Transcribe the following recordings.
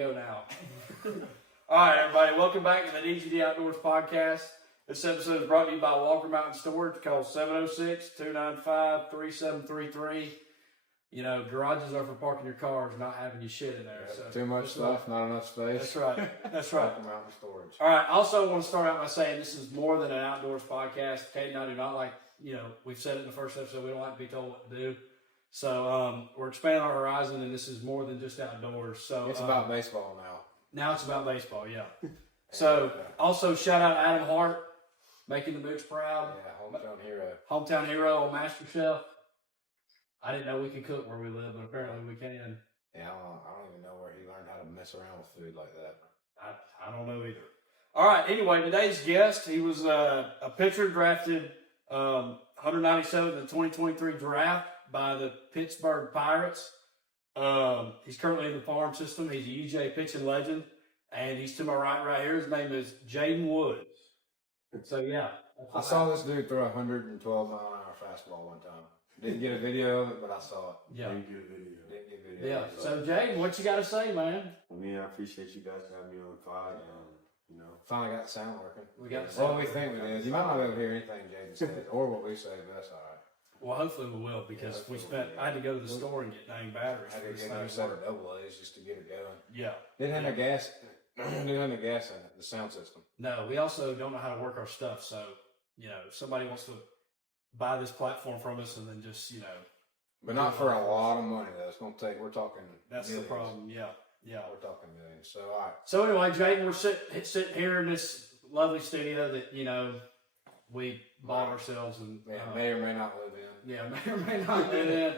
Go now. All right, everybody, welcome back to the DGD Outdoors Podcast. This episode is brought to you by Walker Mountain Storage. Call 706-295-3733. You know, garages are for parking your cars, not having your shit in there. So too much stuff, not enough space. That's right. That's right. Walker Mountain Storage. All right. Also, I want to start out by saying this is more than an outdoors podcast. Kate and I do not like, we've said it in the first episode, we don't like to be told what to do. So we're expanding our horizon, and this is more than just outdoors. So it's about baseball now. Now it's about baseball, yeah. So also shout out Adam Hart, making the Mooks proud. Yeah, hometown hero. Hometown hero on MasterChef. I didn't know we could cook where we live, but apparently we can. Yeah, I don't even know where he learned how to mess around with food like that. I don't know either. All right, anyway, today's guest, he was a pitcher drafted 197th in the 2023 draft by the Pittsburgh Pirates. He's currently in the farm system. He's a UJ pitching legend, and he's to my right here. His name is Jaden Woods. So, yeah. I saw this dude throw a 112-mile-an-hour fastball one time. Didn't get a video of it, but I saw it. Yeah. Didn't get video. Yeah. So, Jaden, what you got to say, man? I mean, I appreciate you guys having me on the pod. Finally got the sound working. We got the Well, sound we think we did. You might not be able to hear anything Jaden said or what we say, but that's all right. Well, hopefully we will, because I had to go to the store and get dang batteries. I had to get another set of double A's just to get it going. Yeah. Didn't have no gas. Didn't have no gas in it, the sound system. No, we also don't know how to work our stuff. So, if somebody wants to buy this platform from us and then just, But not for a lot of money, though. It's going to take, we're talking That's millions. the problem. Yeah. We're talking millions. So, all right. So, anyway, Jaden, we're sitting here in this lovely studio that, we bought ourselves and May or may not live in. Yeah, may or may not live in.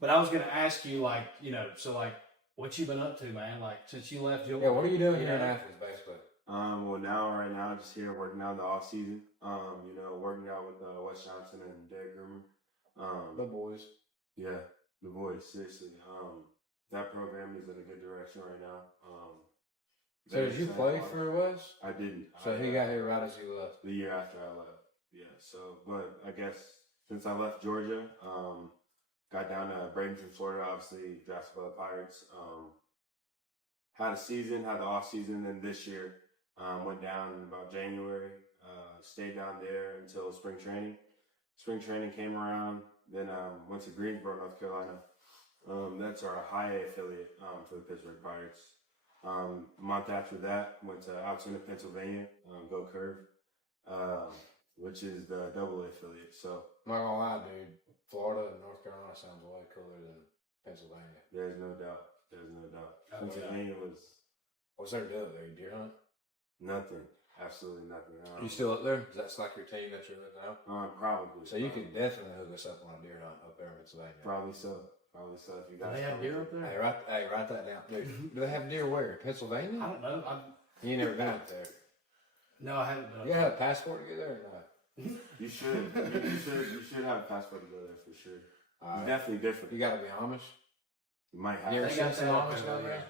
But I was going to ask you, what you been up to, man? Like, since you left Georgia. Yeah, what are you doing here in Athens, basically? Well, right now, just here working out in the off season. Working out with Wes Johnson and Derek Groomer. The boys. Yeah, the boys. Seriously. That program is in a good direction right now. So did you play for Wes? I didn't. So he got here right as you left. The year after I left. Yeah. So, but I guess since I left Georgia, got down to Bradenton, Florida. Obviously, drafted by the Pirates. Had a season, had the off season, then this year went down in about January. Stayed down there until spring training. Spring training came around. Then went to Greensboro, North Carolina. That's our high A affiliate for the Pittsburgh Pirates. A month after that, went to Altoona, Pennsylvania, Go Curve, which is the double A affiliate. So, I'm not gonna lie, dude. Florida and North Carolina sounds way cooler than Pennsylvania. there's no doubt. Pennsylvania was What's there to do there? Deer hunt? nothing. Absolutely nothing. You still up there? That's like your team that you're with now? Probably. So you could definitely hook us up on a deer hunt up there in Pennsylvania. Probably so. If you Do guys they have deer up there? Hey, write that down. Dude, do they have deer where? Pennsylvania? I don't know. You ain't never been up there. No, I haven't done You have a passport to get there or not? You should. You should have a passport to go there for sure. It's definitely different. You gotta be Amish? You might have. You ever They seen got some that up Amish there, down there? yeah.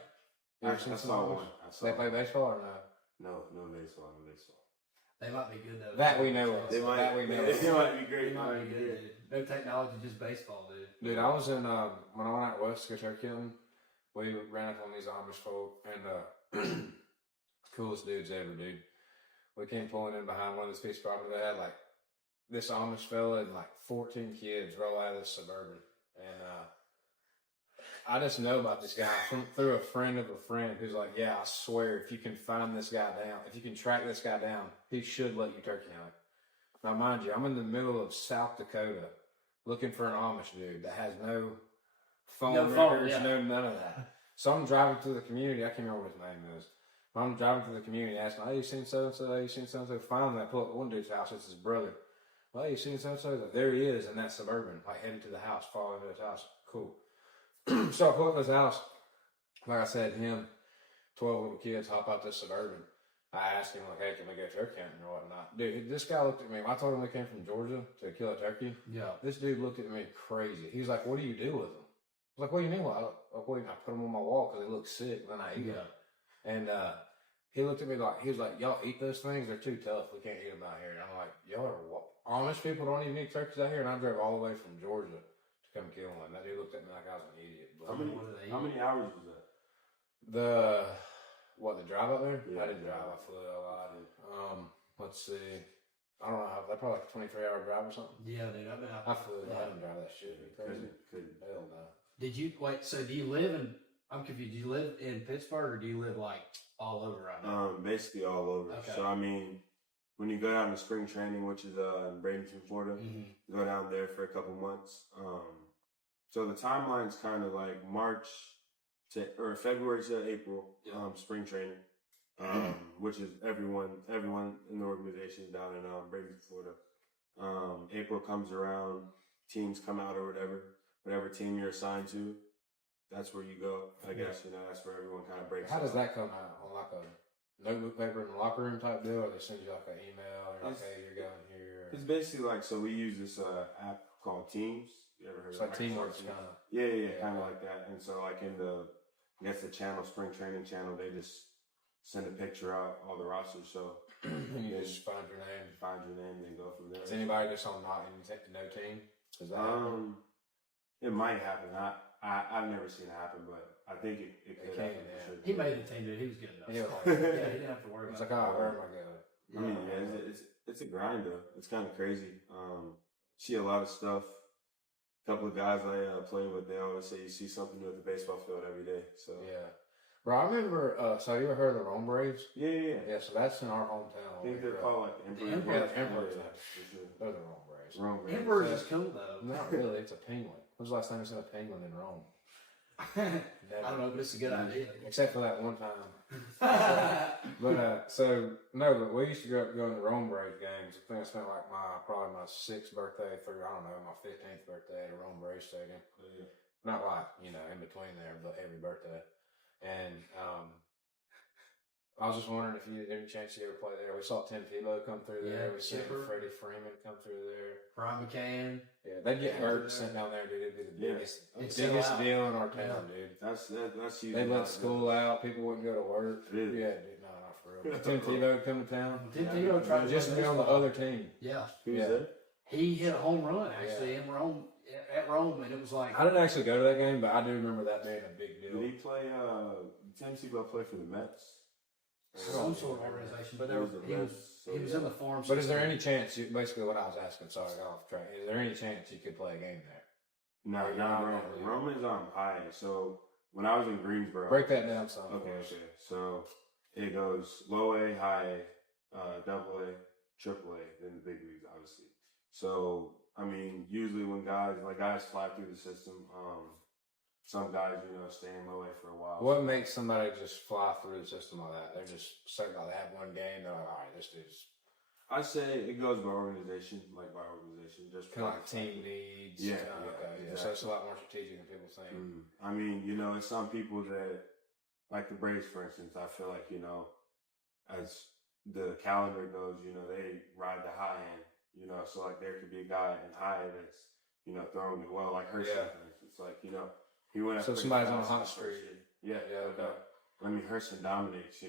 You ever seen I some saw Amish? one. They play baseball or no? No baseball. They might be good, though. That we know of. They might. That we know They of. might be great. They might be good, dude. No technology, just baseball, dude. Dude, I was in, when I went out west to go turkey hunting, we ran up on these Amish folk, and coolest dudes ever, dude. We came pulling in behind one of this piece of property. They had, this Amish fella and, 14 kids roll out of this Suburban. And I just know about this guy through a friend of a friend who's like, yeah, I swear, if you can find this guy down, if you can track this guy down, he should let you turkey hunt. Now, mind you, I'm in the middle of South Dakota looking for an Amish dude that has no phone records, no none of that. So I'm driving through the community. I can't remember what his name is. I'm driving through the community asking, hey, you seen so-and-so? Hey, you seen so-and-so? Finally, I pull up one dude's house. It's his brother. Well, hey, you seen so-and-so? There he is in that Suburban, heading to the house, following to his house. Cool. So I pull up his house. Like I said, him, 12 little kids hop out this Suburban. I asked him, hey, can we go turkey hunting or whatnot? Dude, this guy looked at me. I told him we came from Georgia to kill a turkey. Yeah. This dude looked at me crazy. He was like, what do you do with them? I was like, what do you mean? Well, I put them on my wall because they look sick. Then I eat them. And he looked at me he was like, y'all eat those things? They're too tough. We can't eat them out here. And I'm like, y'all are what? Amish people don't even eat turkeys out here. And I drove all the way from Georgia to come kill one. That dude looked at me like I was an idiot. But How many hours was that? The drive up there? Yeah, I didn't drive. I flew a lot. Let's see. I don't know how. That's probably like a 23-hour drive or something. Yeah, dude. I've been out. I flew. I didn't drive that shit. It'd be crazy. Couldn't. Hell no. Did you wait? So do you live in? I'm confused. Do you live in Pittsburgh or do you live like all over right now? Basically all over. Okay. So I mean, when you go down to spring training, which is in Bradenton, Florida, Mm-hmm. go down there for a couple months. So the timeline's kind of like February to April, spring training, which is everyone in the organization down in Bradenton, Florida. April comes around, teams come out or whatever team you're assigned to, that's where you go. I guess that's where everyone kind of breaks. How does that come out? On like a notebook paper in the locker room type deal, or they send you like an email or like, hey, you're going here? It's basically like, so we use this app called Teams. You ever heard It's of like Microsoft teamwork Teams? kind of. Yeah, kind of like that. And so like in the channel, spring training channel, they just send a picture out, all the rosters. So you just find your name, and go from there. Is anybody just on not in no team? Does that happen? It might happen. I've never seen it happen, but I think it could can, happen. yeah. For sure. He made the team, dude. He was good enough. He was So, like- yeah, he didn't have to worry It's about like, it. oh, where am I going? I mean, it's a grind though. It's kind of crazy. See a lot of stuff. A couple of guys I playing with, they always say you see something new at the baseball field every day. So Yeah. Bro, I remember, so you ever heard of the Rome Braves? yeah. Yeah, so that's in our hometown. I think they're called like the The Emperors. Emperors. Yeah, For sure. Those are Rome Braves. Wrong, right? Emperors is cool though. Not really, it's a penguin. When was the last time you seen a penguin in Rome? I don't know, but it's a good idea. Except for that one time. But but we used to go to the Rome Braves games. I think I spent like probably my 6th birthday through, I don't know, my 15th birthday at a Rome Braves stadium. Yeah. Not like, in between there, but every birthday. And I was just wondering if you had any chance you ever play there. We saw Tim Tebow come through there. Yeah, We saw Chipper. Freddie Freeman come through there. Brian McCann. Yeah, they'd get Yeah, hurt through sent down there, dude. It'd be the Yeah. biggest, It's biggest sell out. deal in our town, dude. That's huge. They let school out. People wouldn't go to work. Really? Yeah, dude. No, not for real. Tim Tebow would come to town. Tim Yeah. Tebow tried to Just play to be on the baseball. other team. Yeah. Who's Yeah. that? He hit a home run actually in Rome at Rome, and it was like I didn't actually go to that game, but I do remember that being a big Did deal. he play? Tim Tebow play for the Mets? some sort of organization. But He was he was in the farm. But is there system. any chance? Basically, what I was asking. Sorry, I got off track. Is there any chance you could play a game there? No, Or not not Rome. really? Rome is high. So when I was in Greensboro, Break that down some. Okay, for us. okay. So it goes low A, high A, double A, triple A, then the big leagues, obviously. So I mean, usually when guys fly through the system, some guys, stay in low A for a while. What makes somebody just fly through the system like that? They're just certain like they have one game. They're like, all right, this dude's I say it goes by organization, just kind of like team needs. Yeah, okay, yeah, So it's a lot more strategic than people think. I mean, it's some people that, like the Braves, for instance. I feel like as the calendar goes, they ride the high end. So like there could be a guy in high that's throwing it well, like Hershey, Yeah. for instance. Like he went. So up somebody's pretty on a hot fast in the first streak. year. Yeah, okay. I mean, Hershey dominates.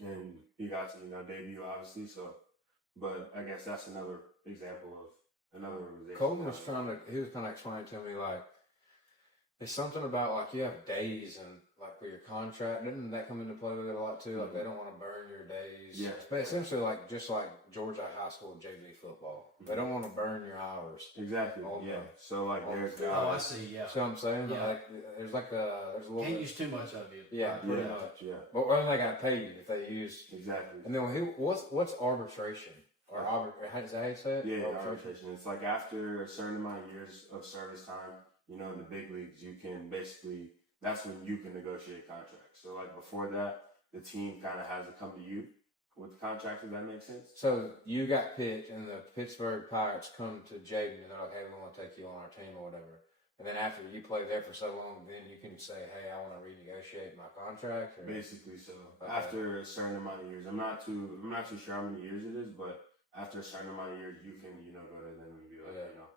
And he got to debut obviously. So, but I guess that's another example of another organization. Colton was he was kind of explaining to me like, it's something about like you have days and like with your contract. Didn't that come into play with it a lot too? Like they don't want to burn your days. Yeah. But essentially like just like Georgia high school JV football. They don't want to burn your hours. Exactly. All Yeah. the- So like all there's the- guys. Oh, I see. Yeah. See what I'm saying? Yeah. Like there's like there's a little Can't bit. use too much of you. Yeah, pretty Yeah. much. Yeah. But then they got to pay you if they use. Exactly. And then what's arbitration or how does that say it? Yeah, arbitration. It's like after a certain amount of years of service time, in the big leagues, you can basically, that's when you can negotiate contracts. So like before that, the team kind of has to come to you with the contract, if that makes sense. So you got picked, and the Pittsburgh Pirates come to Jaden, and they're like, "Hey, we want to take you on our team or whatever." And then after you play there for so long, then you can say, "Hey, I want to renegotiate my contract." Or... Basically, so Okay. after a certain amount of years, I'm not too sure how many years it is, but after a certain amount of years, you can go to them and be like, Yeah.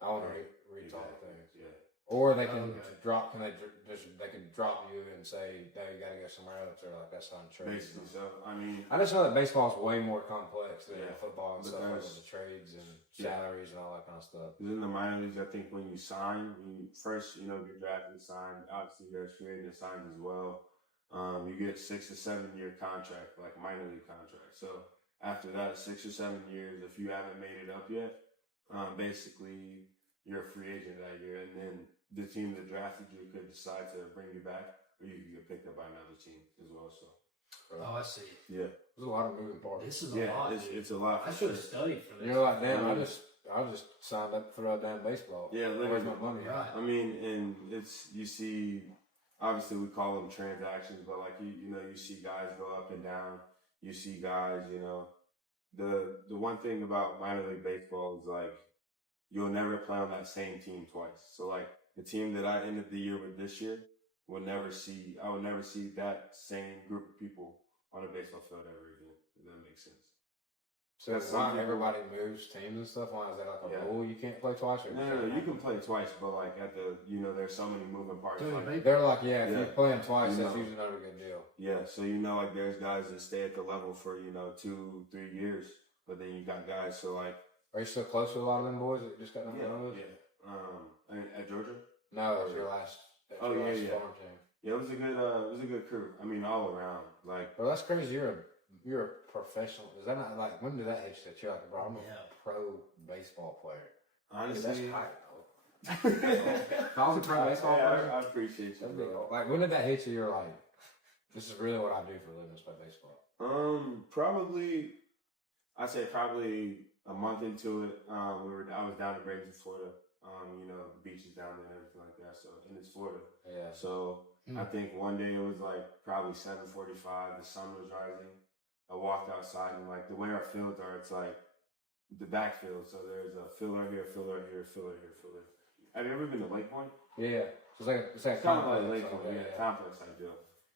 I want to read all the exactly. things. Yeah. Or they can drop. They can drop you and say, "No, you got to go somewhere else," or like that's not trade. Basically, so I mean, I just know that baseball is way more complex than football and but stuff, like with the trades and salaries and all that kind of stuff. in the minor leagues, I think when you sign, first, get drafted and signed. Obviously, there's free agent signed as well. You get 6 or 7 year contract, like minor league contract. So after that, 6 or 7 years, if you haven't made it up yet, basically you're a free agent that year, and then the team that drafted you could decide to bring you back, or you could get picked up by another team as well. So, I see. Yeah, there's a lot of moving parts. This is a lot. It's a lot. I should have studied for this. You're like, damn, I just signed up for a damn baseball. Yeah, where's my money? Right. I mean, and you see, obviously we call them transactions, but like you see guys go up and down. You see guys, the one thing about minor league baseball is like you'll never play on that same team twice. So like the team that I ended the year with this year I would never see that same group of people on a baseball field ever again. If that makes sense. So why everybody moves teams and stuff? Why is that like a rule? You can't play twice? Or No, you can play twice, but like at there's so many moving parts. They're like, if you play them twice, that's usually not a good deal. Yeah, so like there's guys that stay at the level for 2-3 years, but then you got guys. So like, are you still close with a lot of them boys that just got nothing on with? Yeah. At Georgia? No, it was your last. Farm team. Yeah, it was a good crew. I mean, all around. Like, bro, that's crazy. You're a professional. Is that not like when did that hit you? That you're like, bro, I'm a pro baseball player. Honestly, that's high. If I was a pro baseball player, I appreciate you. Bro. Like, when did that hit you? You're like, this is really what I do for a living, is play baseball. Probably, I'd say probably a month into it. I was down in Bradenton, Florida. Beaches down there and everything like that. So, and it's Florida. Yeah. So, I think one day it was like probably 7:45. The sun was rising. I walked outside and like the way our fields are, it's like the backfield. So there's a fielder here, fielder here, fielder here, fielder. Have you ever been to Lake Point? Yeah. It's like kind of like Lake Point, complex idea.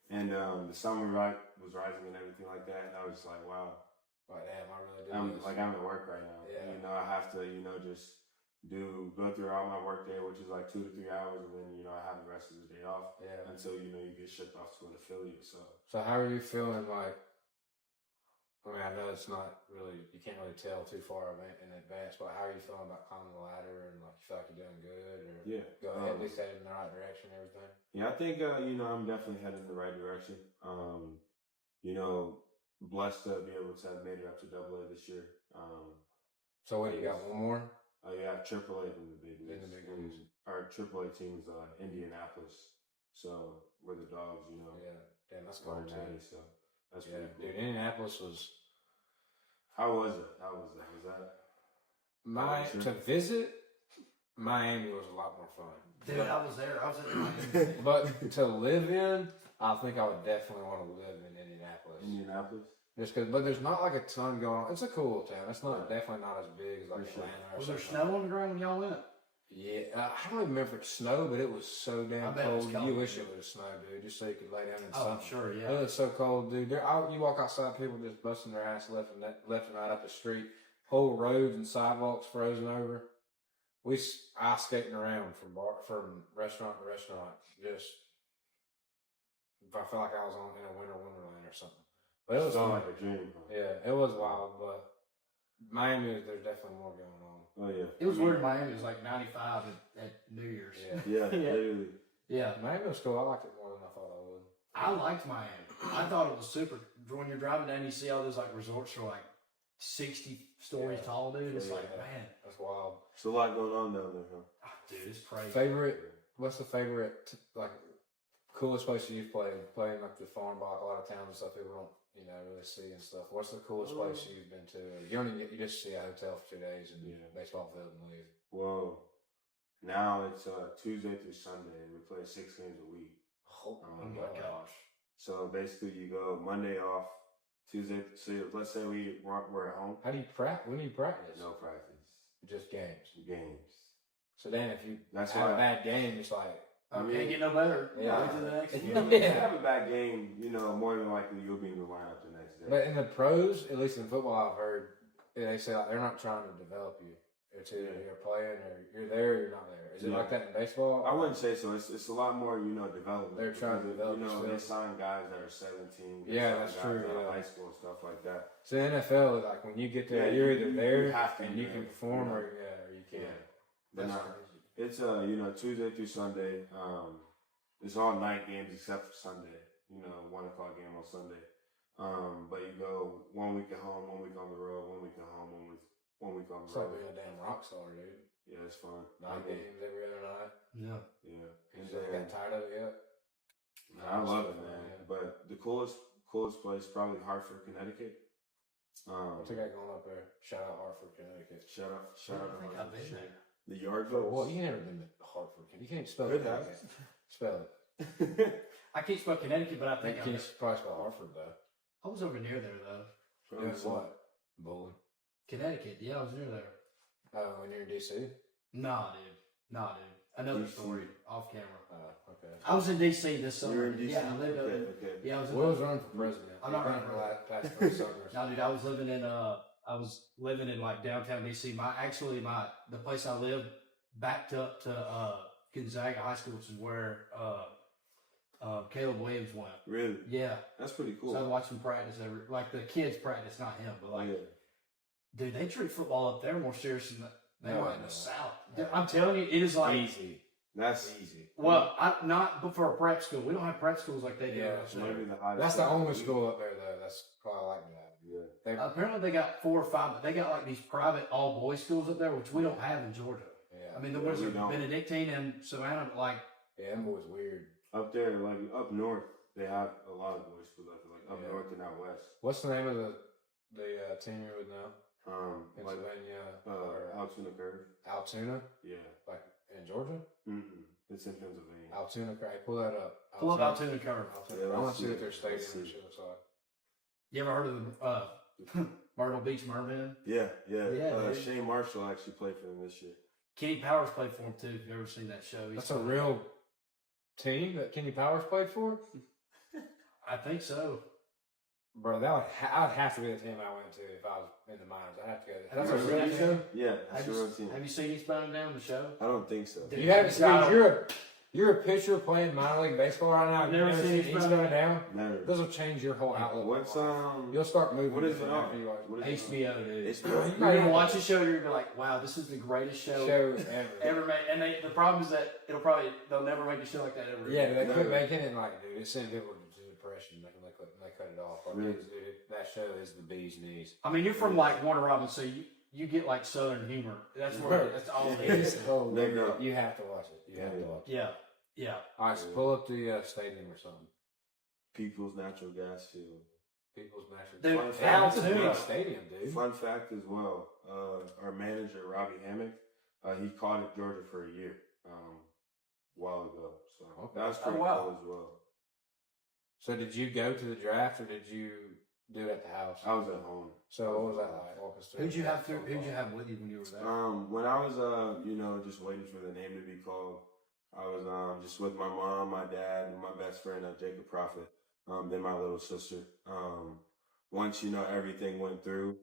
And the sun was rising and everything like that. And I was just like, wow. Like, damn, I really do. I'm at work right now. Yeah. And, I have to, just go through all my work day, which is like 2 to 3 hours, and then I have the rest of the day off. Yeah. Until you get shipped off to an affiliate. So how are you feeling? Like, I mean, I know it's not really, you can't really tell too far in advance, but how are you feeling about climbing the ladder and like you feel like you're doing good, or at least heading in the right direction and everything? Yeah, I think I'm definitely heading in the right direction. Blessed to be able to have made it up to AA this year. So what, you got one more? Yeah, AAA in the big leagues. Our AAA team is Indianapolis, so we're the Dogs. Yeah, damn, that's cool too. So that's pretty cool. Dude, Indianapolis was. How was it? Was that? To visit Miami was a lot more fun. Dude, I was there. I was in Miami. But to live in, I think I would definitely want to live in Indianapolis. Just because, but there's not like a ton going on. It's a cool town. It's not definitely not as big as like Atlanta. Was there snow on the ground when y'all went? Yeah, I don't even remember if it snowed, but it was so damn cold. You wish it would have snowed, dude, just so you could lay down in the sun. Oh, sure, yeah. It was so cold, dude. You walk outside, people just busting their ass left and right up the street. Whole roads and sidewalks frozen over. We ice skating around from restaurant to restaurant. Just, I felt like I was in a winter wonderland or something. But it was like a dream. Yeah, it was wild, but Miami, there's definitely more going on. Oh yeah, it was weird. Miami was like 95 at New Year's. Yeah, literally. Yeah, Miami was cool. I liked it more than I thought I would. I liked Miami. I thought it was super. When you're driving down, you see all those like resorts are like 60 stories tall, dude. It's like, man, that's wild. There's a lot going on down there, huh? Oh, dude, it's crazy. What's the favorite like coolest place you've played? Playing like the farm block, a lot of towns and stuff people don't really see and stuff. What's the coolest place you've been to? You just see a hotel for 2 days and baseball field and leave. Well, now it's Tuesday through Sunday. We play 6 games a week. Oh my gosh! So basically, you go Monday off, Tuesday. So let's say we're at home. How do you practice? When do you practice? No practice. Just games. So then, if you have a bad game, it's like. Can't get no better. Yeah. To the next if you have a bad game, more than likely you'll be in the lineup the next day. But in the pros, at least in football, I've heard they say like, they're not trying to develop you. It's either you're playing or you're there or you're not there. Is it like that in baseball? I wouldn't say so. It's a lot more, development. They're trying to develop. They sign guys that are 17. Yeah, that's true. Out of high school and stuff like that. So the NFL, like when you get there, you're either there and you can perform or you can't. But it's Tuesday through Sunday. It's all night games except for Sunday. 1 o'clock game on Sunday. But you go 1 week at home, 1 week on the road, 1 week at home, 1 week on the It's road. like being a damn rock star, dude. Yeah, it's fun. Night games every other night. Yeah. Yeah. You just got tired of it yet? I love it, man. But the coolest place probably Hartford, Connecticut. What's the guy going up there? Shout out Hartford, Connecticut. Shout out. I think I've been there. The Yardville. Well, you never been to Hartford. You can't spell it. Spell it. I can't spell Connecticut, but I think You can't probably spell Hartford though. I was over near there though. Doing what? Bowling. Connecticut, yeah, I was near there. Oh, when you're in DC? Nah, dude. Another story off camera. Okay. I was in DC this summer. You're in DC? Yeah, I lived over. Okay. Yeah, I was. Will's running for president. I'm not running for that past 3 summers. No, dude, I was living in like downtown DC. The place I lived backed up to Gonzaga High School, which is where Caleb Williams went. Really? Yeah. That's pretty cool. So I watch him practice like the kids practice, not him, but like, Yeah. dude, they treat football up there more serious than they No, are I in know. the South. Dude, I'm telling you, it is like Easy. That's Easy. Well, but for a prep school, we don't have prep schools like they do. Yeah, up there. maybe the hottest. That's the only school up there though. That's probably like that. Yeah. Apparently, they got 4 or 5. But they got like these private all boys schools up there, which we don't have in Georgia. Yeah. I mean, there was we a don't. Benedictine and Savannah, but like Yeah, them boys weird. Up there, like up north, they have a lot of boys schools. I feel like up Yeah. north and out west. What's the name of the team you're with now? Like Pennsylvania. Altoona Curve. Altoona, Yeah. like in Georgia. It's in Pennsylvania. Altoona Curve. Hey, pull that up. pull up Altoona Curve. Altoona. Yeah, I want let's to see see what their it. stadium Let's see and it. shit looks like. You ever heard of the Myrtle Beach Mermen? Yeah. Yeah, dude. Shane Marshall actually played for them this year. Kenny Powers played for him too. If you've ever seen that show, That's a real team that Kenny Powers played for. I think so. Bro, I'd have to be the team I went to if I was in the minors. I'd have to go. That's That's a a real real team? team. Yeah, that's Have your team. you seen he's bound down the show? I don't think so. Dude, You haven't seen. No. You're a pitcher playing minor league baseball right now. I've You've never seen East East going down. Never. Those will change your whole outlook. What's You'll start moving. What is it different on? after you watch What is it on? HBO, dude. HBO. You You're might gonna have watch to- the show. You're gonna be like, wow, this is the greatest show show ever made. And the problem is that they'll never make a show like that ever. Yeah, again. they quit making it like, dude, it's sending people to depression. They cut it off. Like, Really? dude, that show is the bee's knees. I mean, you're from like Warner Robins, so you get like Southern humor. That's where that's all it is. Oh, They go. you have to watch it. You have to watch it. Yeah. All right, so pull up the stadium or something. People's Natural Gas Field. People's National. Dude, Yeah, it's a Altoona. big stadium, dude. Fun fact as well, our manager, Robbie Hammock, he called it Georgia for a year a while ago. So Okay. that was pretty wow. cool as well. So did you go to the draft or did you do it at the house? I was at home. So what was that like? Walk us through. Who'd you have with you when you were there? When I was, just waiting for the name to be called, I was just with my mom, my dad, and my best friend, Jacob Prophet, then my little sister. Once, everything went through,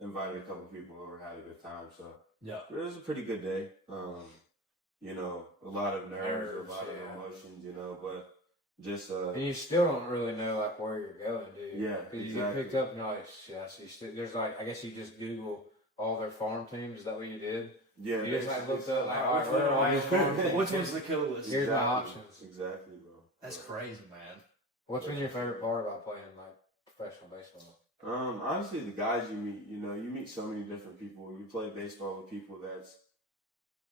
invited a couple people over, had a good time. So Yeah. it was a pretty good day. A lot of nerves, a lot of yeah. emotions, but just, And you still don't really know like where you're going, do you? Yeah, Because you exactly. get picked up and you're like, shit, I see. There's like, I guess you just Google all their farm teams. Is that what you did? yeah. You just like looked up like, all Which right, where are all these farm teams? Which one's the coolest? Here's my Exactly. options. Exactly, bro. That's crazy, man. What's been your favorite part about playing like professional baseball? Honestly, the guys you meet, you meet so many different people. You play baseball with people that's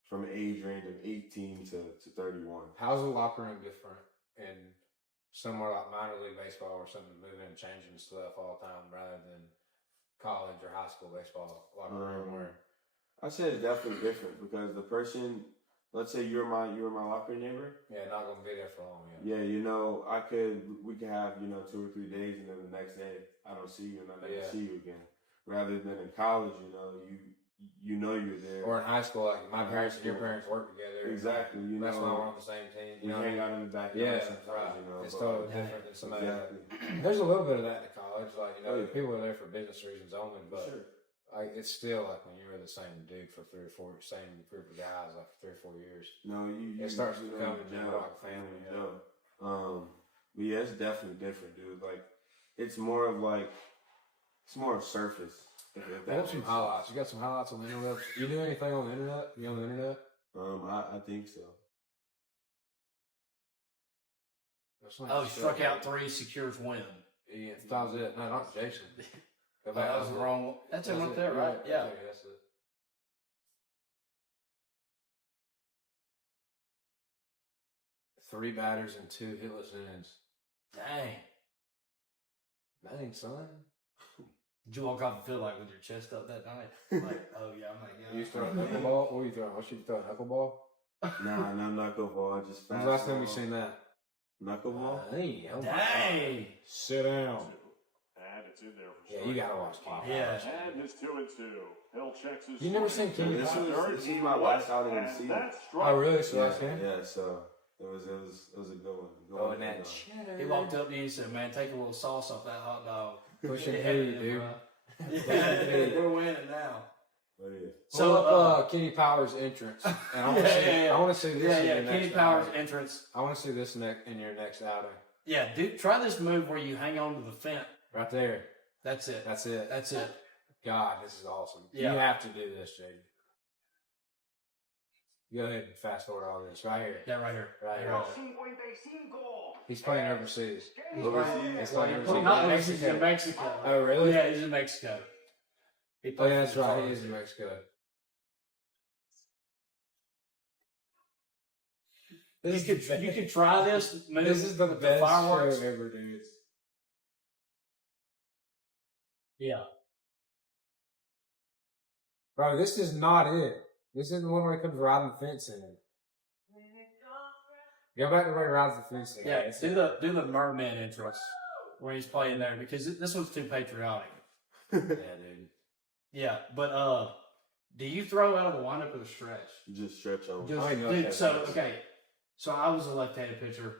from an age range of 18 to 31. How's the locker room different in somewhere like minor league baseball or something, moving and changing stuff all the time rather than college or high school baseball locker room where? I'd say it's definitely different because the person, let's say you're my locker neighbor. Yeah, not gonna be there for long. Yeah, we could have 2 or 3 days, and then the next day I don't see you and I never see you again. Rather than in college, you're there. Or in high school, like my In parents high and your school. parents work together. Exactly, That's why we're on the same team. we hang out in the backyard Yeah, sometimes, right. It's but- totally different than somebody. Exactly. There's a little bit of that in college, like Oh, yeah. people are there for business reasons only, but Sure. like it's still like when you were the same dude for same group of guys like 3 or 4 years. No, you It starts you becoming know, more like a family. But yeah, it's definitely different, dude. Like, it's more of surface. If I that got some makes highlights. sense. You got some highlights on the internet? You do anything on the internet? You on the internet? I think so. That's not Oh, he shit, struck out dude. 3, secures win. Yeah, that was it. No, not Jason. Oh, that was the wrong one. That's him right there, right? Yeah. That's it. Three batters and 2 hitless innings. Dang. Dang, son. Did you walk off the field like with your chest up that night? Like, oh yeah, I'm like, yeah. You used to throw a knuckleball? What were you throwing? What should you throw? A knuckleball? Nah, no knuckleball. Just When's the last time you seen that? Knuckleball? Hey, oh my Dang. God. Sit down. And it's in there for Yeah, you gotta watch Kenny. Yeah. And it's 2-2. Hill checks his. You never seen Kenny? This is my last outing of the season. Oh, really? So Yeah, last game? yeah. So it was a good one. Oh, and that cheddar. He walked up to you and said, man, take a little sauce off that hot dog. Pushing Yeah, heat, dude. bro. Yeah, dude, we're winning now. Oh, yeah. So, up Kenny Powers' entrance. And I want to see, Yeah. I want to see this in your Kenny next Powers outing. entrance. I want to see this in your next outing. Yeah, dude, try this move where you hang on to the fence. Right there. That's it. That's it. That's it. God, this is awesome. Yeah. You have to do this, Jaden. Go ahead and fast forward all this. Right here. Yeah, right here. Right here. Right. He's playing overseas. Overseas? He's playing overseas. Not In Mexico. Mexico. In Mexico. Oh, really? Yeah, he's in Mexico. He Oh, plays yeah, that's for the right. He Florida. is in Mexico. You could try this move. This is the with best fireworks. show ever, dude. Yeah. Bro, this is not it. This isn't the one where he comes riding the fence in. Go back to where he rides the fence in. Yeah, do the merman entrance where he's playing there because this one's too patriotic. Yeah, dude. Yeah, but do you throw out of the windup or the stretch? Just stretch over. Just, I know dude, that so is. okay, so I was a left-handed pitcher,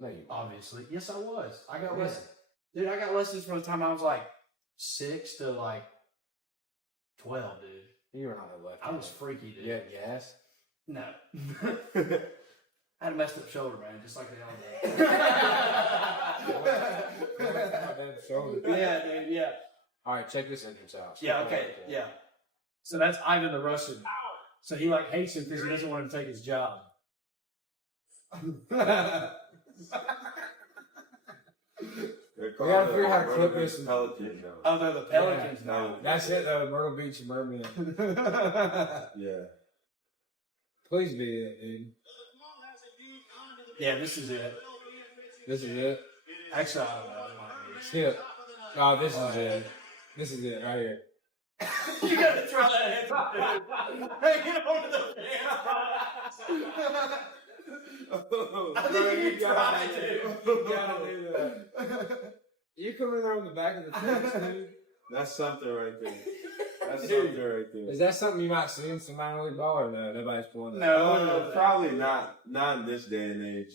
No, you obviously. Yes, I was. I got Yeah. lessons. Dude, I got lessons from the time I was like 6 to like 12, dude. You were not a left. I was freaky, dude. You had gas? No. I had a messed up shoulder, man, just like they all do. Yeah, dude, yeah. All right, check this entrance out. Yeah, okay, yeah. So that's Ivan the Russian. So he like hates him because he doesn't want him to take his job. We gotta figure out how to clip this. Pelicans now. Oh, they're the Pelicans now. That's it, though. Myrtle Beach and Merman. Yeah. Please be it, dude. Yeah, this is it. This is it. Actually, I don't know. It might be. Skip. Oh, this is it. This is it right here. You gotta try that. Hanging on to the fence. I think you try to. You gotta do that. You come in there on the back of the fence, dude. That's something right there. That's Dude. something right there. Is that something you might see in some minor league ball or no? Nobody's pulling that. No. Probably not in this day and age.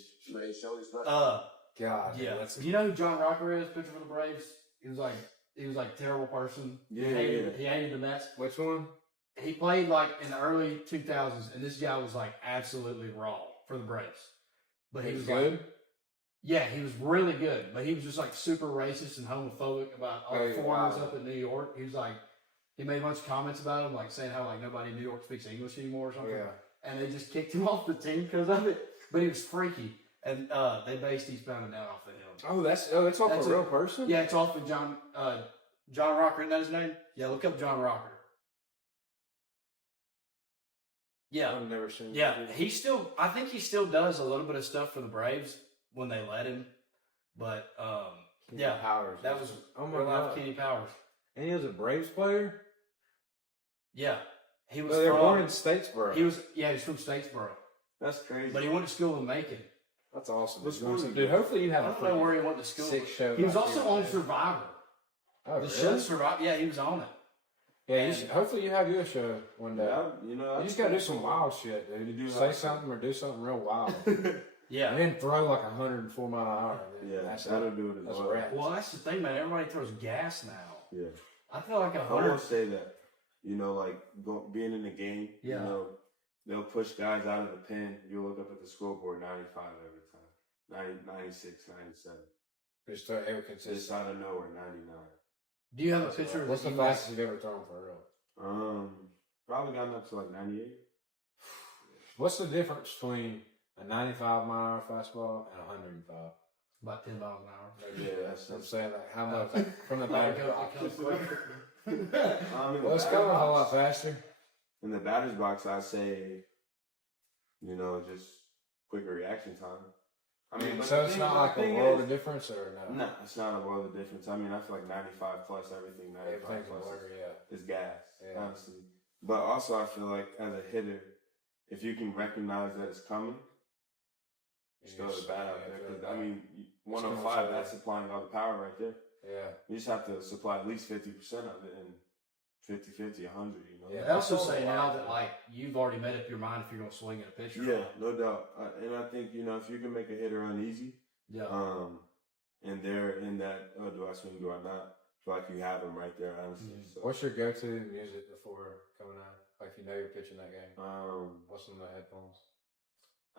God. Yeah. That's Do you know who John Rocker is? Pitcher for the Braves. He was like a terrible person. Yeah, He hated the Mets. which one? He played like in the early 2000s, and this guy was like absolutely raw for the Braves. But he was good. like, yeah, he was really good, but he was just like super racist and homophobic about all the Oh, foreigners wow. up in New York. He was like, he made a bunch of comments about him, like saying how like nobody in New York speaks English anymore or Oh, something. yeah. And they just kicked him off the team because of it. But he was freaky, and they based Eastbound and Down off of him. It's off That's a it. real person? Yeah, it's off of John Rocker. Isn't that his name? Yeah, look up John Rocker. Yeah. I've never seen Yeah, that. I think he still does a little bit of stuff for the Braves when they let him. But, Kenny yeah, Powers. that was Oh my real life God. Kenny Powers. And he was a Braves player? Yeah. He was No, they were born in from, Statesboro. he was from Statesboro. That's crazy. But he went to school in Macon. That's awesome. What school did he Dude, go? hopefully you I have a don't know where he went to school. sick show. He was back also here, on man. Survivor. Oh, The really? show Survivor. Yeah, he was on it. Yeah, hopefully you have your show one day. Yeah, You just gotta do some wild shit, dude. You do Say like- something or do something real wild. And Yeah. then throw like 104 mile an hour. Yeah, that's that'll do it as that's well. rad. Well, that's the thing, man. Everybody throws gas now. Yeah. I feel like I 100. won't say that. like being in the game. Yeah. They'll push guys out of the pen. You'll look up at the scoreboard, 95 every time, 96, 97. Just every Just consistent. out of nowhere, 99. Do you have a picture? What's the that you like? fastest you've ever thrown for real? Probably gotten up to like 98. What's the difference between a 95-mile-an-hour fastball and a 105? About 10 miles an hour. Yeah, that's I'm saying, like, how much from the back? It comes quicker. Well, it's coming a whole lot faster. In the batter's box, I say, just quicker reaction time. I mean, So it's not like a world of difference, or no? No, it's not a world of difference. I mean, I feel like 95 plus everything, 95 Everything's plus blurry, yeah. is gas, Yeah. honestly. But also, I feel like as a hitter, if you can recognize that it's coming, just throw the bat out there. Because, I mean, 105, that's supplying all the power right there. Yeah. You just have to supply at least 50% of it, and 50-50, 100, Yeah. They also say now that, like, you've already made up your mind if you're going to swing at a pitcher. Yeah, no doubt. And I think, if you can make a hitter uneasy, Yeah. and they're in that, do I swing, do I not? I feel like you have them right there, honestly. So, What's your go-to music before coming out? Like, if you know you're pitching that game, what's in the headphones?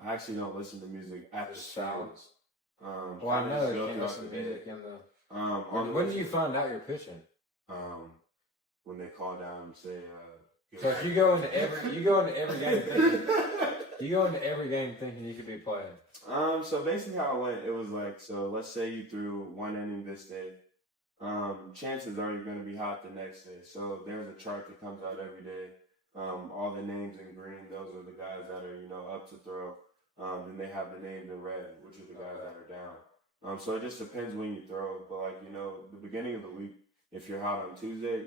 I actually don't listen to music after Just silence. silence. Well, I know you can't listen to music in the. When do you find out you're pitching? When they call down and say, So if you go into every game thinking, you go into every game thinking you could be playing. So basically how it went, it was like, so let's say you threw one inning this day. Chances are you're going to be hot the next day. So there's a chart that comes out every day. All the names in green, those are the guys that are, up to throw. Then they have the names in red, which are the guys that are down. So it just depends when you throw. But like, the beginning of the week, if you're hot on Tuesday,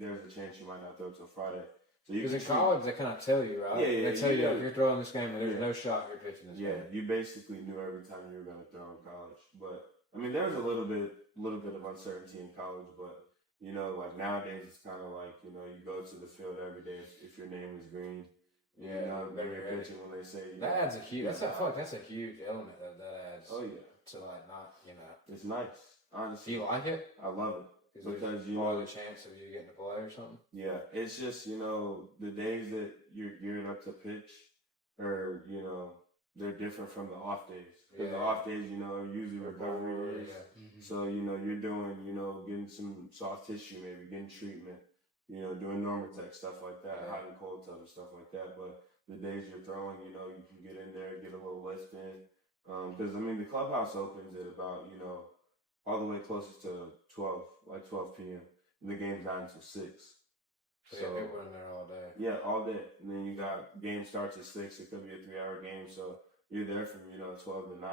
there's a chance you might not throw till Friday. So Because in college, they kind of tell you, right? Yeah, they tell you if you're throwing this game, there's no shot you're pitching this game. You basically knew every time you were going to throw in college. But I mean, there was a little bit of uncertainty in college. But like nowadays, it's kind of like you go to the field every day if your name is green. Then you're pitching when they say that adds a huge. I feel like that's a huge element that adds. Oh yeah. To like not It's nice, honestly. Do you like it? I love it. Because all the chance of you getting to play or something. Yeah, it's just the days that you're geared up to pitch, or they're different from the off days. Because the off days, are usually recovery days. Yeah. So you're doing getting some soft tissue, maybe getting treatment, doing Normatec stuff like that, hot and cold tub and stuff like that. But the days you're throwing, you can get in there, get a little lift in. Because I mean, the clubhouse opens at about all the way closest to 12 p.m. And the game's not until 6. So people in there all day. Yeah, all day. And then you got game starts at 6. It could be a 3-hour game, so you're there from 12 to 9.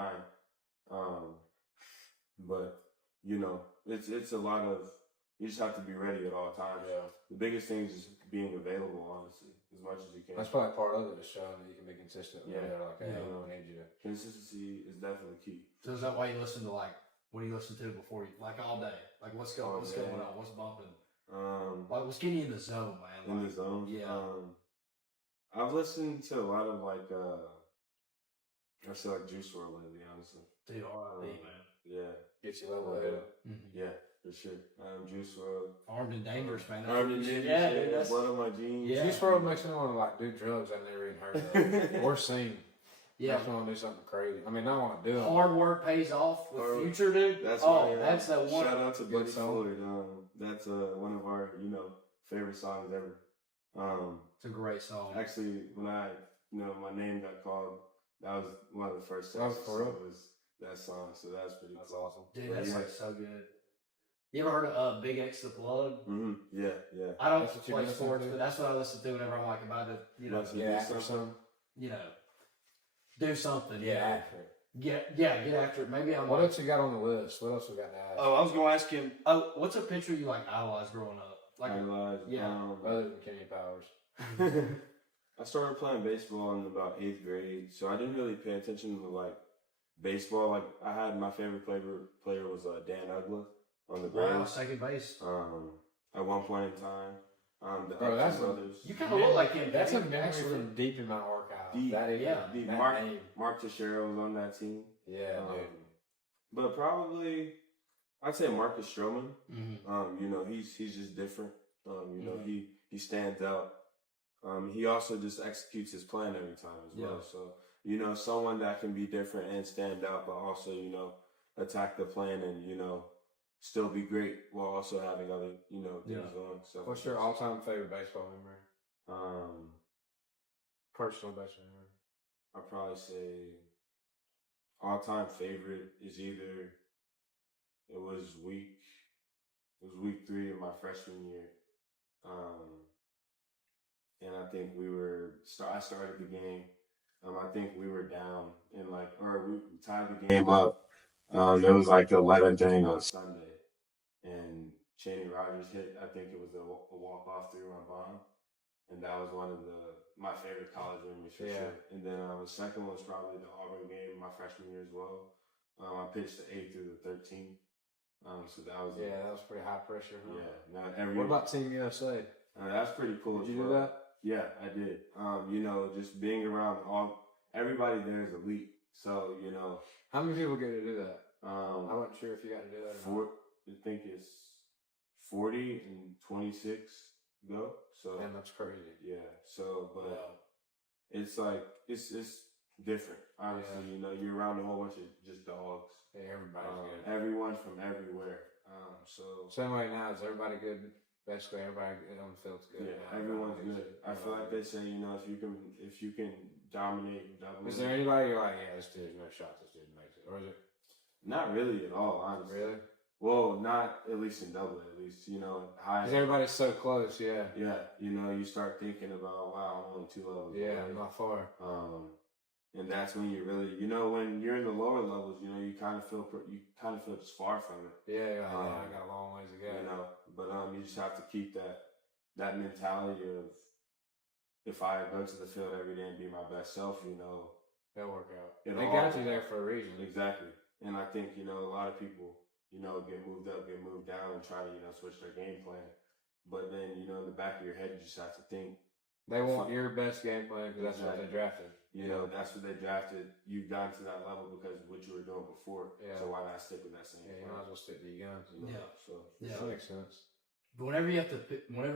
But it's a lot of, you just have to be ready at all times. Yeah. The biggest thing is just being available, honestly, as much as you can. That's probably part of it, just showing that you can be consistent. Yeah. They're like, hey, we don't need you to. Consistency is definitely key. So is that why you listen to what do you listen to before you, like all day? Like what's going on? What's bumping? Like what's getting you in the zone, man? In the zone? Yeah. I've listened to a lot of I feel like Juice WRLD lately, honestly. Dude, R.I.P. man. Yeah. Get you level head up. Yeah, for sure. Juice WRLD. Armed and Dangerous, man. Armed and Dangerous. Yeah, dude, that's blood on my jeans. Yeah. Juice WRLD makes me want to like do drugs I've never even heard of or seen. Yeah. I want to do something crazy. I mean, I want to do it. Hard work pays off with Future, dude. That's that's that one. Shout out to Buddy song. Floyd. That's one of our favorite songs ever. It's a great song. Actually, when I my name got called, that was one of the first Oh, for real? was that song. So that's pretty. That's awesome. Dude, that's like so good. You ever heard of Big X the Plug? Mm-hmm. Yeah. I don't That's what you play listen sports, to? but that's what I listen to whenever I'm like about to, Yeah, after some. Do something. Yeah, after. Get after it. Maybe I'm. What else you got on the list? What else we got to add? Oh, I was gonna ask him. Oh, what's a pitcher you idolized growing up? Yeah. Other than Kenny Powers. I started playing baseball in about 8th grade, so I didn't really pay attention to baseball. Like I had my favorite player was Dan Uggla on the Braves. Wow, second base. At one point in time, the Bro, that's brothers. You kind of look like him. That's a dude. memory Actually. from deep in my archive. Deep. That is, Deep. that name. Mark Teixeira was on that team. Yeah, dude. But probably, I'd say Marcus Stroman. Mm-hmm. He's just different. He He stands out. He also just executes his plan every time as well. So, someone that can be different and stand out, but also, attack the plan and, still be great while also having other, things going. So, What's your all-time favorite baseball memory? Personal baseball memory. I'd probably say all-time favorite is either it was week 3 of my freshman year, and I think I started the game. I think we were down we tied the game up. It was like the 11th inning on Sunday, and Chaney Rogers hit. I think it was a walk-off 3-run bomb, and that was one of my favorite college memories for sure. And then the second one was probably the Auburn game my freshman year as well. I pitched the 8th through the 13th. So that was that was pretty high pressure. Huh? Yeah. What about Team USA? That's pretty cool. Did you do that? Yeah, I did. Just being around everybody there is elite. So how many people get to do that? I wasn't sure if you got to do that or not. I think it's 40 and 26 go. So Man, that's crazy. Yeah. So, but it's like it's different. Obviously, you're around a whole bunch of just dogs. Yeah, everybody's good. Everyone from everywhere. So same way now. Is everybody good? Basically, everybody on the field's good. Yeah, everyone's good. I feel like they say, if you can dominate. Is there anybody you're like, this dude's no shot. This dude makes it, or is it? Not really at all, honestly. Really? Well, not at least in double. At least high. Because everybody's so close. Yeah. Yeah. You start thinking about, wow, I'm only 2 levels. Yeah, away. not far. And that's when you really, when you're in the lower levels, you kind of feel just far from it. Yeah, I got a long ways to go. But you just have to keep that mentality of, if I go to the field every day and be my best self, it'll work out. They got you there for a reason. Exactly. And I think, a lot of people, get moved up, get moved down, and try to, switch their game plan. But then, in the back of your head, you just have to think. They want your best game plan because that's what they drafted. That's what they drafted. You got to that level because of what you were doing before. Yeah. So why not stick with that same plan? You might as well stick to your guns. So that makes sense. But whenever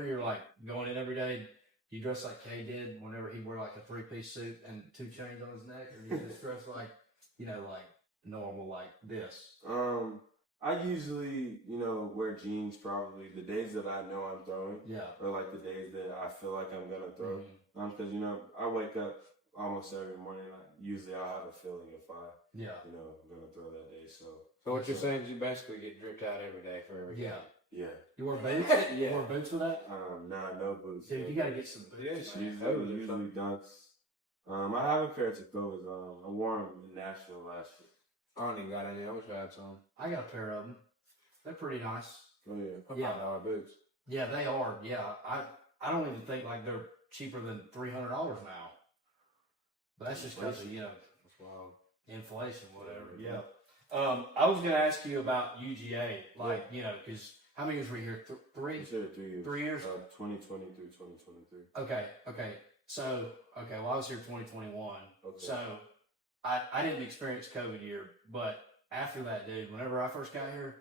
you're like going in every day, do you dress like Kay did whenever he wore like a 3-piece suit and 2 chains on his neck, or do you just dress like, like normal, like this? I usually, wear jeans probably the days that I know I'm throwing. Yeah. Or like the days that I feel like I'm going to throw. Mm-hmm. Because, I wake up almost every morning. Usually I'll have a feeling if I, I'm going to throw that day. So what you're saying is you basically get dripped out every day for every game. Yeah. You wear boots? You wear boots for that? Nah, no boots. Dude, you got to get some boots. Usually dunks. I have a pair of Tacovas. I wore them in Nashville last year. I don't even got any. I wish I had some. I got a pair of them. They're pretty nice. Oh yeah. Yeah. $5 boots. Yeah, they are. Yeah, I don't even think like they're cheaper than $300 now. But that's just because of that's wild. Inflation, whatever. Yeah. I was gonna ask you about UGA, because how many years were you here? 3. 3 years. 3 years. 2020 through 2023. Okay. So well, I was here 2021. Okay. So I didn't experience COVID year, but after that, dude, whenever I first got here,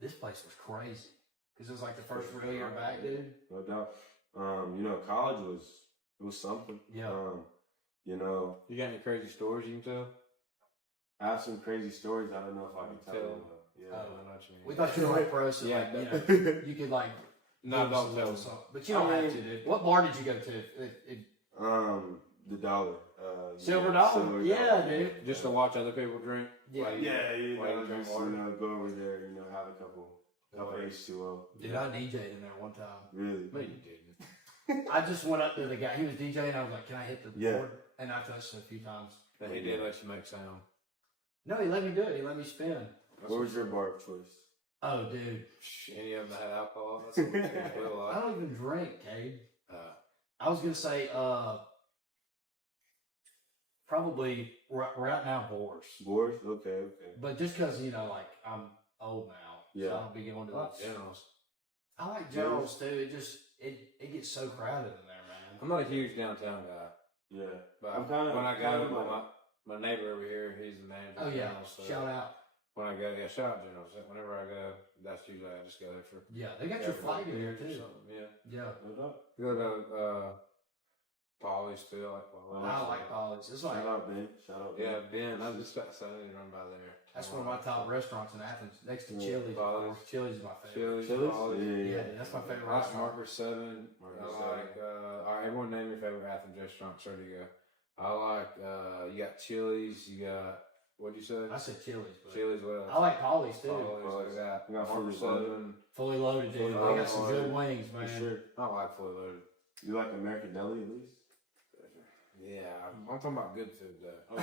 this place was crazy because it was like the first real year back, dude. No doubt. College was something. Yeah. You got any crazy stories you can tell? I have some crazy stories. I don't know if I can tell them. Yeah. I know what you mean. We thought you were like pro, so Yeah, you could like. No, give us don't a tell little them. something. But you don't have to, dude. What bar did you go to? The dollar. Silver Dollar? Silver Yeah, Dollar. dude. Just to watch other people drink? Yeah. Like, Just go over there, have a couple H2O. Dude, I DJ'd in there one time. Really? No, you didn't. I just went up to the guy. He was DJing. I was like, "Can I hit the Yeah. board?" And I touched it a few times. But he did let you make sound. No, he let me do it. He let me spin. What was your bar of choice? Oh, dude. Any of them that had alcohol? That's what I don't even drink, Cade. I was gonna say, probably right now Boars. Boars? Okay. But just because I'm old now, Yeah. so I don't be going to those. Generals. I like Generals too. It gets so crowded in there, man. I'm not a huge downtown guy. Yeah. But I'm kinda- when I kinda go, like- my neighbor over here, he's the manager. Oh of yeah, Generals, so shout out. when I go. Yeah, shout out Generals. Whenever I go, that's usually I just go there for. Yeah, they got your flag in there too. Yeah. Yeah. No doubt. You go to Polly's too. I like Polly's. I like Polly's. It's like Shout out Ben. Shout out Ben. Yeah, Ben. I was just about to say I need to run by there. that's one of my top restaurants in Athens, next to Yeah, Chili's. Polly's. Of course. Chili's is my favorite. Chili's. Polly's. Yeah. Yeah, that's my favorite I like restaurant. Marker 7. Marker I like, all right, everyone name your favorite Athens restaurant. Sure to go. I like, you got Chili's, you got, what'd you say? I said Chili's, but Chili's, what else? I like Polly's too. Polly's, we got We got Marker Fully 7. Fully loaded, dude. Fully They got some loaded. good wings, man. For sure. I like Fully Loaded. You like American Deli at least? Yeah, I'm talking about good food though.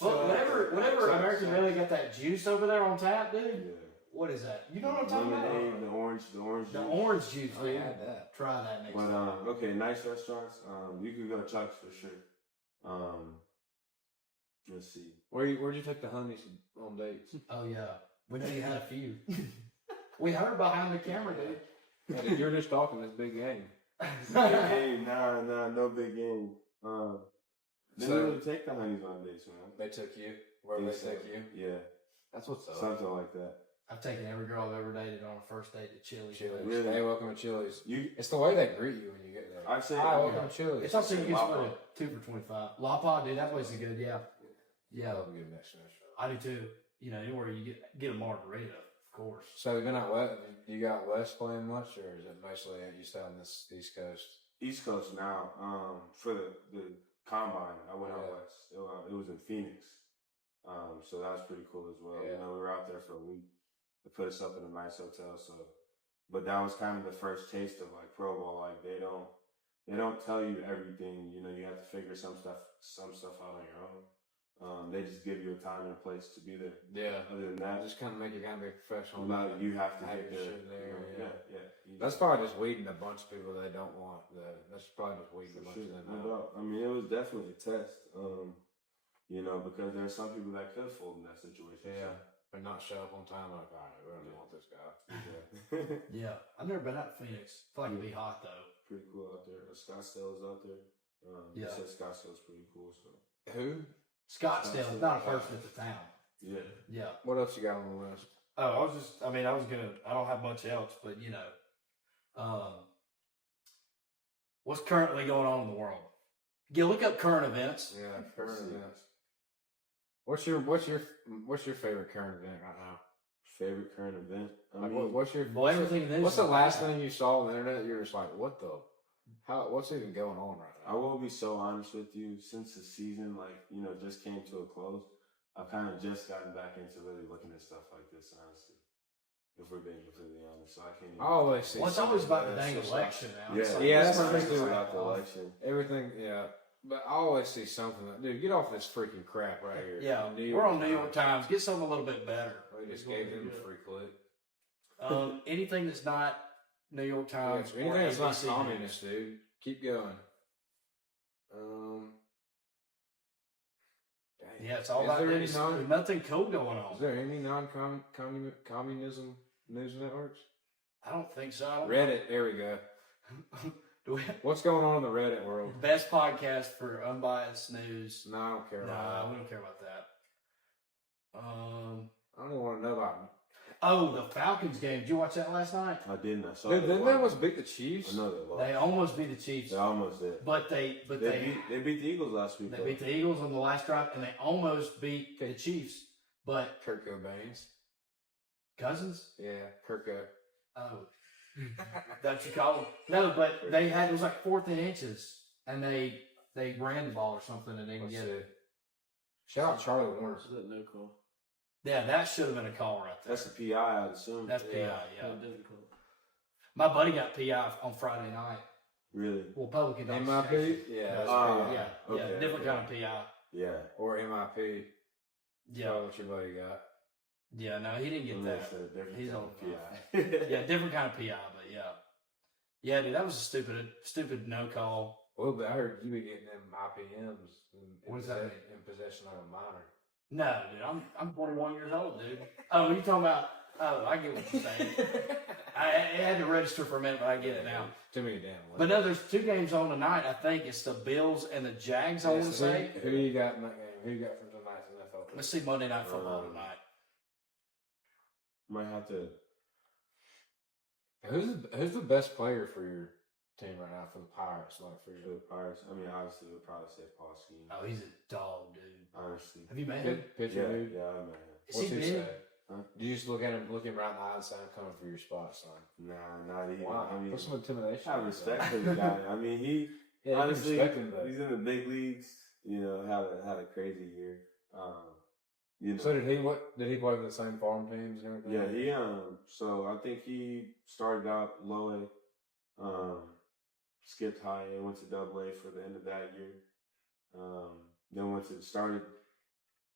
Well, whenever American Deli got that juice over there on tap, dude. Yeah. What is that? You know what I'm talking Lemonade, about? the orange The juice. orange juice, Oh, dude. yeah, I had that. Try that next But time. okay, nice restaurants. You could go to Chuck's for sure. Let's see. Where'd you take the honeys on dates? Oh yeah, we know you had a few. We heard behind the camera, dude. Yeah, dude, you were just talking this big game. Big game, nah, no big game. They So- didn't really take the honeys on dates, man. They took you? Where they Think so. take you? Yeah, That's what's up. something like that. I've taken every girl I've ever dated on a first date to Chili's. Chili's. Really? Hey, welcome to Chili's. You, It's the way they greet you when you get there. I say, Hi, yeah. welcome to Chili's. It's also you can Lapa. split it 2 for $25. La Pa, dude, that place is good. Yeah, I yeah, love a good Mexican restaurant. I do too. You know, anywhere you get a margarita, of course. So you've been out west. You got West playing much, or is it mostly you stay on this East Coast? East Coast now. For the combine, I went out Yeah. west. It was in Phoenix. So that was pretty cool as well. Yeah. You know, we were out there for a week. They put us up in a nice hotel. So, but that was kind of the first taste of like pro ball. Like they don't tell you everything. You know, you have to figure some stuff out on your own. They just give you a time and a place to be there. Yeah. Other than that, Just kind of make you kind of be professional. about you have to have get your there. shit there, You know, yeah. yeah. That's probably just weeding a bunch of people that don't want. That's probably just weeding a For bunch sure, of no them. out. doubt. I mean, it was definitely a test. You know, because there are some people that could fold in that situation. Yeah. But not show up on time. Like, all right, we don't want this guy. Yeah. Yeah, I've never been out to Phoenix. I feel like it'd be hot though. Pretty cool out there. Scottsdale is out there. Yeah. They said Scottsdale's pretty cool. So Who? Scottsdale is not a person at the town. yeah, Yeah. What else you got on the list? Oh, I don't have much else, but you know, what's currently going on in the world? Yeah, look up current events. Yeah, current Let's see. events. What's your favorite current event right now? favorite current event. I Like, mean, what's your Well, everything is. what's the last thing you saw on the internet? You're just like, what the? What's even going on right I now? will be so honest with you. Since the season, just came to a close, I've kind of just gotten back into really looking at stuff like this. Honestly, if we're being completely honest, so I can't. Even, I always see. Well, it's always about the something dang that's election now. Yeah, It's like, yeah, what's that's the what next I'm it's thinking about the round? election. Everything, yeah. But I always see something that, dude, get off this freaking crap right here. Yeah, New we're on New York Times. Times. Get something a little bit better. We just gave them a free clip. Anything that's not New York Times. Anything or that's not ABC communist, dude. Keep going. Dang. Yeah, it's all Is about there any there's non- nothing cool going on. Is there any non-communism news networks? I don't think so. I don't Reddit, there we go. Do we What's going on in the Reddit world? best podcast for unbiased news. No, I don't care No, about we that. don't care about that. I don't even want to know about Oh, the Falcons game. Did you watch that last night? I didn't. I saw. Dude, it. didn't they almost beat the Chiefs? I know they lost. They almost beat the Chiefs, They almost did. but they They beat the Eagles last week. they though. beat the Eagles on the last drive, and they almost beat the Chiefs. But Kurt Cobain's. Cousins, Yeah, Kurt Cobain. oh, that's what you call them. No, but it was like 4th and inches, and they ran the ball or something, and they didn't Let's get it. see. Shout out Charlie Warner. that no call? Yeah, that should have been a call right there. That's a PI, I'd assume. That's PI. Yeah. Yeah. My buddy got PI on Friday night. Really? Well, Publican. MIP? Yeah, that's Ah, Yeah, okay, different okay. kind of PI. Yeah. Or MIP. Yeah, What your buddy got? yeah. No, he didn't get And that. that's a different He's kind on of PI. Yeah, different kind of PI, but yeah, dude, that was a stupid no call. Well, but I heard you be getting them IPMs What does that mean? in possession of a minor. No, dude, I'm 21 years old, dude. Oh, you talking about? Oh, I get what you're saying. I had to register for a minute, but I get it now. Too many damn But no, there's 2 games on tonight. I think it's the Bills and the Jags. I want to say. Who you got in that game? Who you got for tonight's NFL Let's see Monday Night Football tonight. Might have to. Who's the best player for your team right now for the Pirates? Like for For the Pirates, I mean, obviously, we'll probably say Paul Skeens. Oh, he's a dog, dude. Honestly. Have you met him? pitcher, Yeah, dude? yeah, I met him. Is What's he he big? say? Huh? Do you just look at him, look him right in the eye and say, "I'm coming for your spot, son"? Nah, not even. Why? I mean, Put some intimidation. I on respect him. for the guy. I mean, he Yeah, honestly, respect him, but he's in the big leagues. You know, had a crazy year. You know. so did he? What did he play for the same farm teams and everything? Yeah, he so I think he started out low A, skipped high A, went to double A for the end of that year. Then I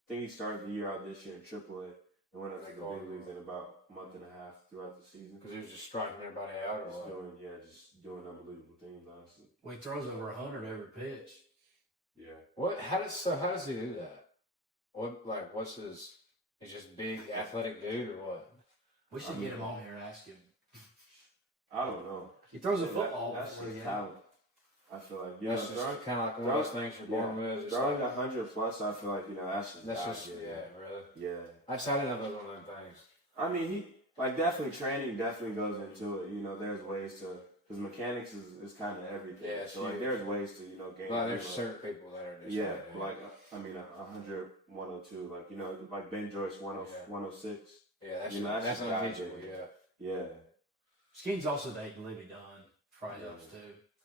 think he started the year out this year in triple A and went up to the big leagues in about a month and a half throughout the season. because he was just striking everybody out. Or what? Just doing unbelievable things, honestly. Well, he throws over 100 every pitch. Yeah. What? How does he do that? What's his? He's just big athletic dude or what? We should get him on here and ask him. I don't know. He throws a football. That's before just the game. talent. I feel like That's just kind of like one of those things you're born with. It's throwing like, 100 plus, I feel like that's just really. yeah. I didn't know that was one of them things. I mean, he definitely training definitely goes into it. You know, there's ways to his mechanics is kind of everything. Yeah, so like there's ways to gain. Well, there's certain people that are just like I mean 100, 102, like Ben Joyce 106. Yeah, that's just unteachable. Yeah. Skeens also dating Libby Dunn. Probably helps too.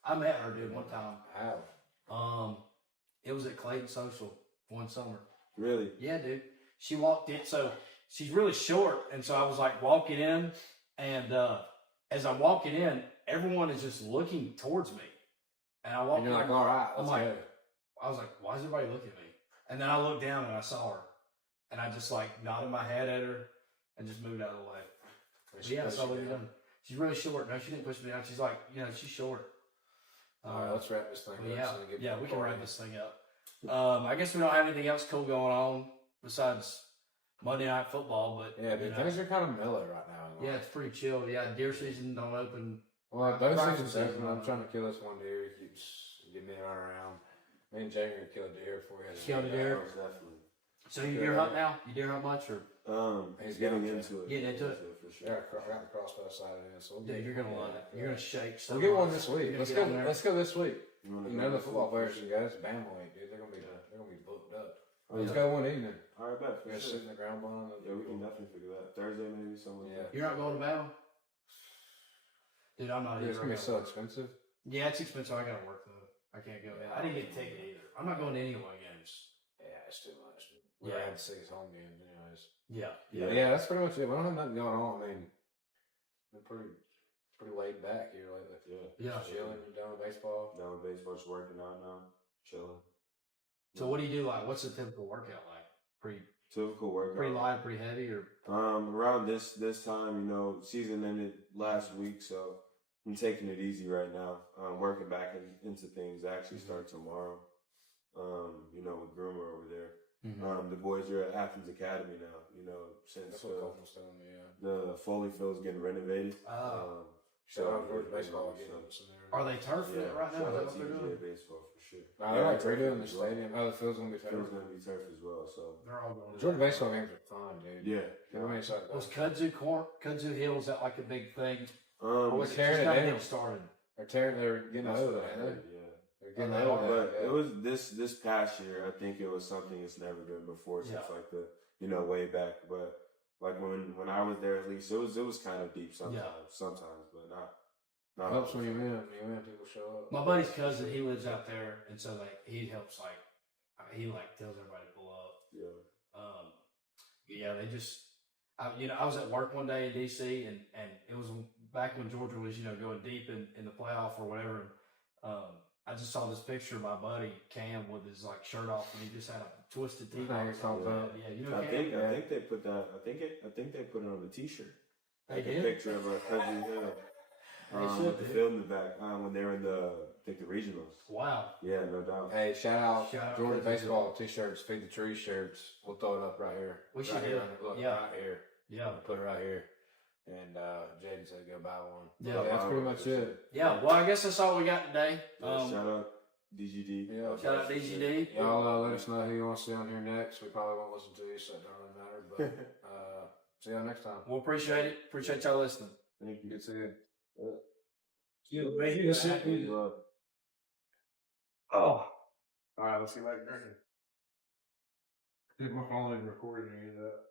I met her, dude, one time. How? It was at Clayton Social one summer. Really? Yeah, dude. She walked in, so she's really short, and so I was like walking in, and as I'm walking in, everyone is just looking towards me, and I walk. And you're like, in, all right, I'm let's like, go. I was like, why is everybody looking at me? And then I looked down and I saw her, and I just like nodded my head at her and just moved out of the way. But yeah, that's all we done. She's really short. No, she didn't push me down. She's like, she's short. All right, let's wrap this thing up. We can wrap this thing up. I guess we don't have anything else cool going on besides Monday Night Football, but yeah, dude, things are kind of mellow right now. Yeah, it's pretty chill. Yeah, deer season don't open. Well, those seasons open. I'm trying to kill this one deer. He keeps getting me running around. Me and Jamie are kill a deer for you. Kill a deer. Definitely. So you deer hunt now? You deer hunt much or? He's getting into it. Getting into it for sure. Yeah, I got the crossbow side of it. So dude, you're gonna love it. You're gonna shake. So we'll get one this week. Let's go this week. You know the football players and guys, Bama week, dude. They're gonna be booked up. Let's go one evening. All right, bet. We're gonna sit in the ground blind. Yeah, we can definitely figure that. Thursday maybe somewhere. Yeah. You're not going to battle? Dude, I'm not Dude, either. it's gonna be so expensive. Yeah, it's expensive. I gotta work though. I can't go. I didn't get a ticket either. I'm not going to any away games. Yeah, it's too much. We had 6 home games, anyways. Yeah. That's pretty much it. We don't have nothing going on. I mean, we're pretty laid back here lately. Yeah. Just chilling, done with baseball. Done with baseball, just working out now, chilling. So what do you do? Like, what's a typical workout like? Pretty Typical workout. pretty light, pretty heavy, or? Around this time, season ended last week, so I'm taking it easy right now. Working back into things. I actually start tomorrow. With Groomer over there. Mm-hmm. The boys are at Athens Academy now. Since That's what Coleman's telling me. the Foley field's getting renovated. Shout out to baseball again. Are they turf fit right now? Is that what they're doing? Baseball for sure. They're like redoing the stadium. Oh, the field's gonna be turf. Field's gonna be turf as well. So They're all going. Georgia baseball games are fun, dude. yeah. Was Kudzu Hill, is that like a big thing? Um, Was it tearing just it kind of down. getting started? They're getting that's over what I that. heard, They're getting over But that. it was this past year. I think it was something it's never been before since like the way back. But like when I was there, at least it was kind of deep sometimes, but not. Helps when you win. People show up. My buddy's cousin, he lives out there, and so he helps he tells everybody to pull up. Yeah. They just, I was at work one day in DC, and it was back when Georgia was going deep in the playoff or whatever. I just saw this picture of my buddy Cam with his shirt off, and he just had a twisted T-shirt. I think they put that. I think they put it on the T-shirt. They a did? picture of Cousin Hill. With the field in the back when they were in the regionals. Wow. Yeah, no doubt. Hey, shout out Georgia Cousin baseball T-shirts, Feed the Tree shirts. We'll throw it up right here. We should right do here. it. Look, Yeah. right here. Yeah. We'll put it right here. And Jaden said go buy one. Yeah. That's pretty much it. Yeah. Well, I guess that's all we got today. Shout out. DGD. Yeah. Shout out DGD. Y'all let us know who you want to see on here next. We probably won't listen to you, so it don't really matter. But see y'all next time. We'll appreciate it. Appreciate y'all listening. Thank you. Good to see you. Good to see you. Oh. All right, let's see if I can. If my phone ain't recording any of that.